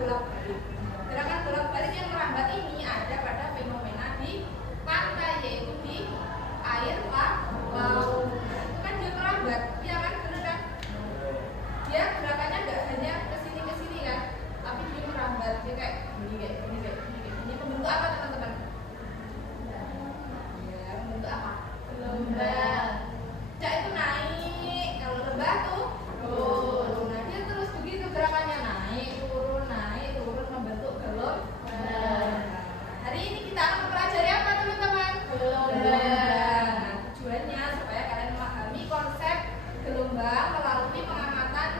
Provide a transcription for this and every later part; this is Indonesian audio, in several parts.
bolak-balik. Gerakan bolak-balik yang merambat ini ada pada fenomena di pantai, yaitu di air laut. Itu kan dia merambat, iya kan, benar kan? Dia gerakannya nggak hanya kesini kan, tapi dia merambat, dia kayak gini. Membentuk apa teman-teman? Ya, membentuk apa? Gelombang. Cak itu naik, kalau lembah tuh turun. Nah dia terus begitu gerakannya, naik turun membentuk gelombang. Hari ini kita akan mempelajari apa teman-teman? Gelombang. Tujuannya supaya kalian memahami konsep gelombang melalui pengamatan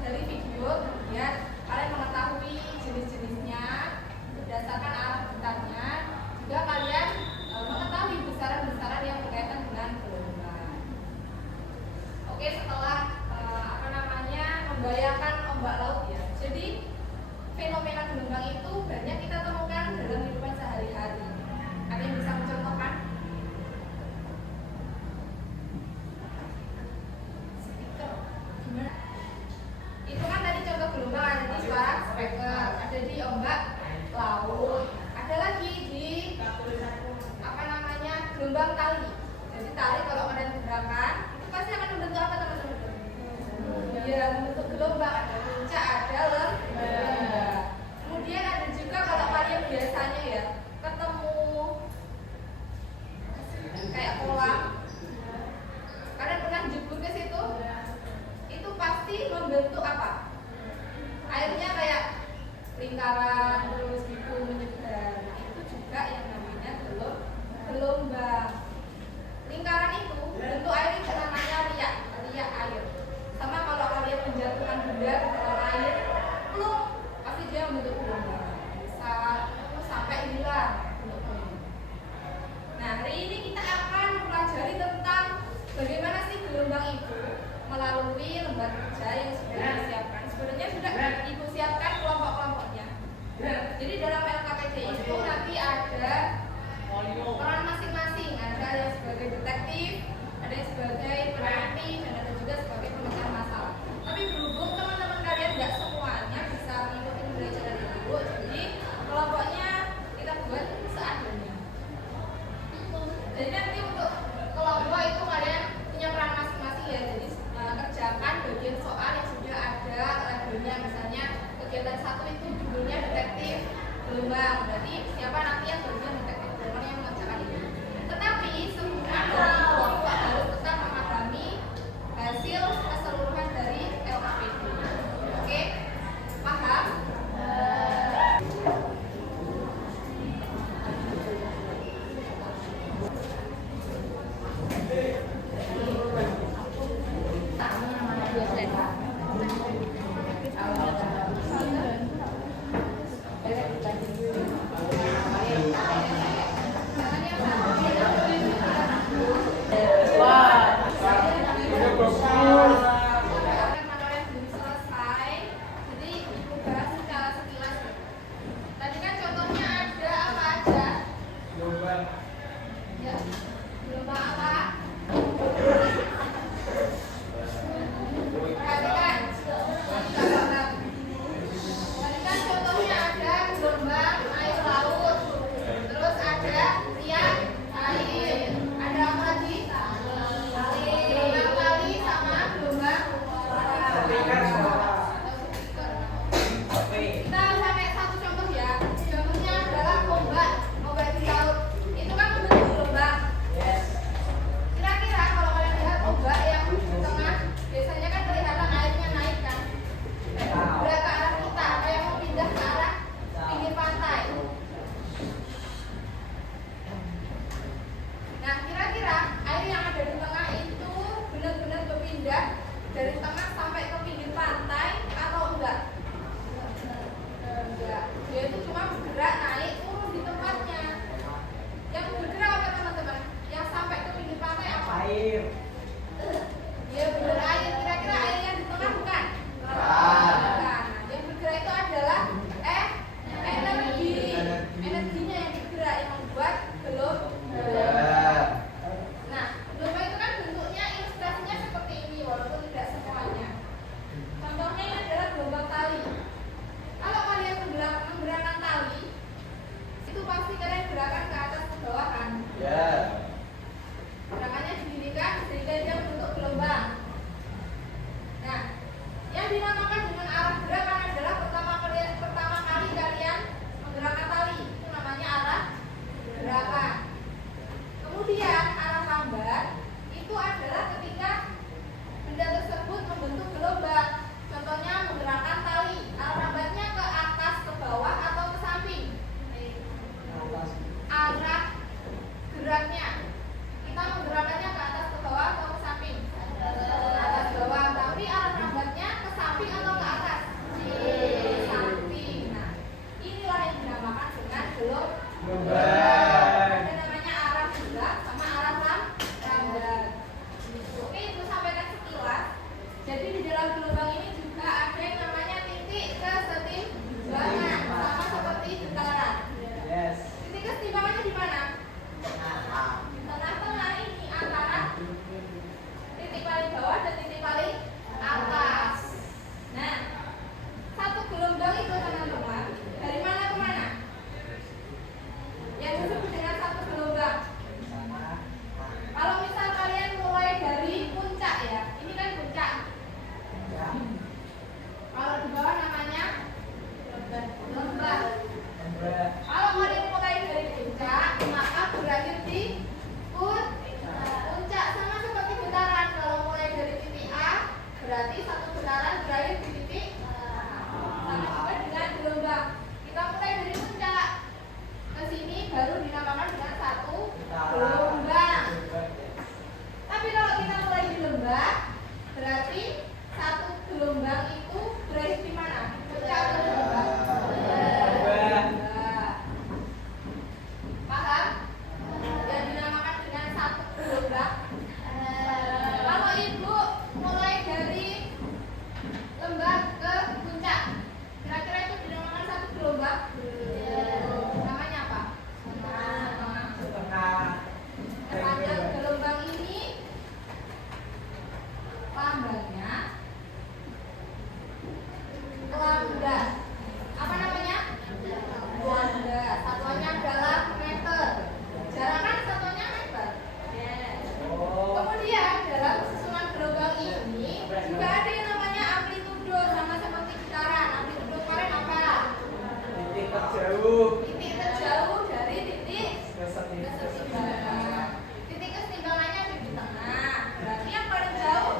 dari video, kemudian kalian mengetahui jenis-jenisnya berdasarkan arah putarnya, juga kalian mengetahui besaran-besaran yang berkaitan dengan gelombang. Oke, setelah membayangkan ombak laut ya. Jadi fenomena gelombang itu banyak kita temukan dalam kehidupan sehari-hari. Ada yang bisa mencontohkan? Speaker. Gimana? Itu kan tadi contoh gelombang ada di suara speaker, ada di ombak laut, ada lagi di gelombang tali. Jadi tali kalau kalian gerakan itu pasti akan membentuk apa teman-teman? Ya, membentuk gelombang, ada puncak, ada lembah. Kemudian ada juga kalau kalian biasanya ya ketemu kayak kolam, kalian pernah jebur ke situ, itu pasti membentuk apa? Airnya kayak lingkaran terus gitu menyebar. Nah, itu juga yang namanya gelombang. Lingkaran itu bentuk air itu namanya riak air. Sama kalau kalian menjatuhkan benda ke dalam air, plung, pasti dia membentuk gelombang. Bisa sampai hilang bentuknya. Nah, hari ini kita akan mempelajari tentang bagaimana sih gelombang itu melalui lembar kerja yang sudah disiapkan. Sebenarnya sudah Ibu siapkan kelompok-kelompoknya. Jadi dalam LKPD itu nanti ada peran masing-masing, ada yang sebagai detektif, ada yang sebagai peneliti, dan ada juga sebagai pemecah masalah. Tapi berhubung teman-teman kalian nggak semuanya bisa mengikuti pembelajaran Ibu, jadi kelompoknya kita buat seadanya. Jadi nanti untuk kelompok itu kalian punya peran masing-masing ya. Jadi kerjakan bagian soal yang sudah ada labelnya, misalnya kegiatan 1 itu judulnya detektif gelombang. Berarti siapa nanti yang bagian detektif gelombang yang mengerjakan itu. Tetapi semua kelompok harus tetap memahami hasil dinamakan dengan arah gerak karena adalah pertama kali kalian menggerakkan tali. Itu namanya arah gerakan. Kemudian arah lambat itu adalah ketika benda tersebut membentuk gelombang. Contohnya menggerakkan tali. Arah lambatnya ke atas, ke bawah, atau ke samping. Arah geraknya kita menggerakkannya ke atas, ke bawah, atau ke samping. Atas, bawah. Tapi arah lambatnya ke samping atau ke atas? Ke samping. Nah, inilah yang dinamakan dengan gelombang. Ada namanya arah gerak sama arah lambat. Oke, itu sampaikan sekilas. Jadi di dalam gelombang ini juga ada yang namanya titik kesetimbangan, sama seperti getaran. Titik kesetimbangannya di mana? Di tengah-tengah ini antara titik paling bawah dan titik paling atas. Nah, satu gelombang itu teman-teman dari mana ke mana? Yang disebut dengan satu gelombang. Kalau misal kalian mulai dari puncak ya, ini kan puncak. Kalau di bawah namanya lembah. Kalau kalian mulai dari puncak, maka berakhir di puncak, sama seperti getaran. Kalau mulai dari titik A, berarti satu getaran berakhir di titik sama juga dengan gelombang. Kita mulai dari puncak ke sini baru dinamakan dengan satu gelombang. Tapi kalau kita mulai di lembah, berarti satu gelombang itu berakhir di mana? Puncak atau di lembah? Paham? Yang dinamakan dengan satu gelombang. Kalau ibu mulai dari lembah ke puncak, kira-kira itu dinamakan satu gelombang? Namanya apa? Sepanjang gelombang ini lambangnya lambda. Apa namanya? Lambda. Satuannya adalah meter. Jarak kan satuannya meter. Kemudian dalam susunan gelombang ini juga ada yang namanya amplitudo, sama seperti getaran. Amplitudo kemarin apa? Titik terjauh. Titik terjauh dari titik kesetimbangan. Titik kesetimbangannya ada di tengah. Berarti yang paling jauh.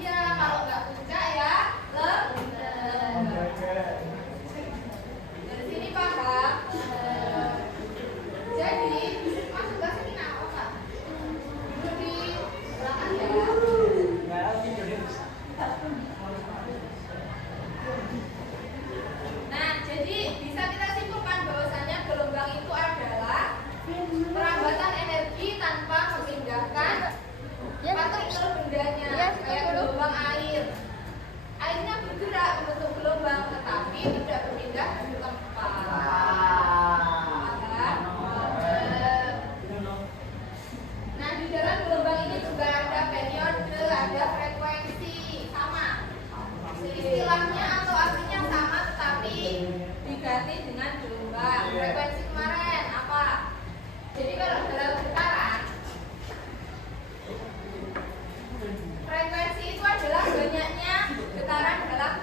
Iya, kalau nggak puncak ya lembah. Dari sini paham? Jadi masuk ke sini apa? Duduk di belakang ya. Nah, jadi bisa kita simpulkan bahwasanya gelombang itu adalah perambatan energi tanpa memindahkan partikel bendanya, kayak gelombang air. Airnya bergerak membentuk gelombang, tetapi tidak berpindah dari tempat. Nah, di dalam gelombang ini juga ada periode, ada frekuensi, sama. Istilahnya atau artinya sama, tetapi diganti dengan gelombang. Frekuensi kemarin apa? Jadi kalau dalam getaran, frekuensi itu adalah banyaknya getaran dalam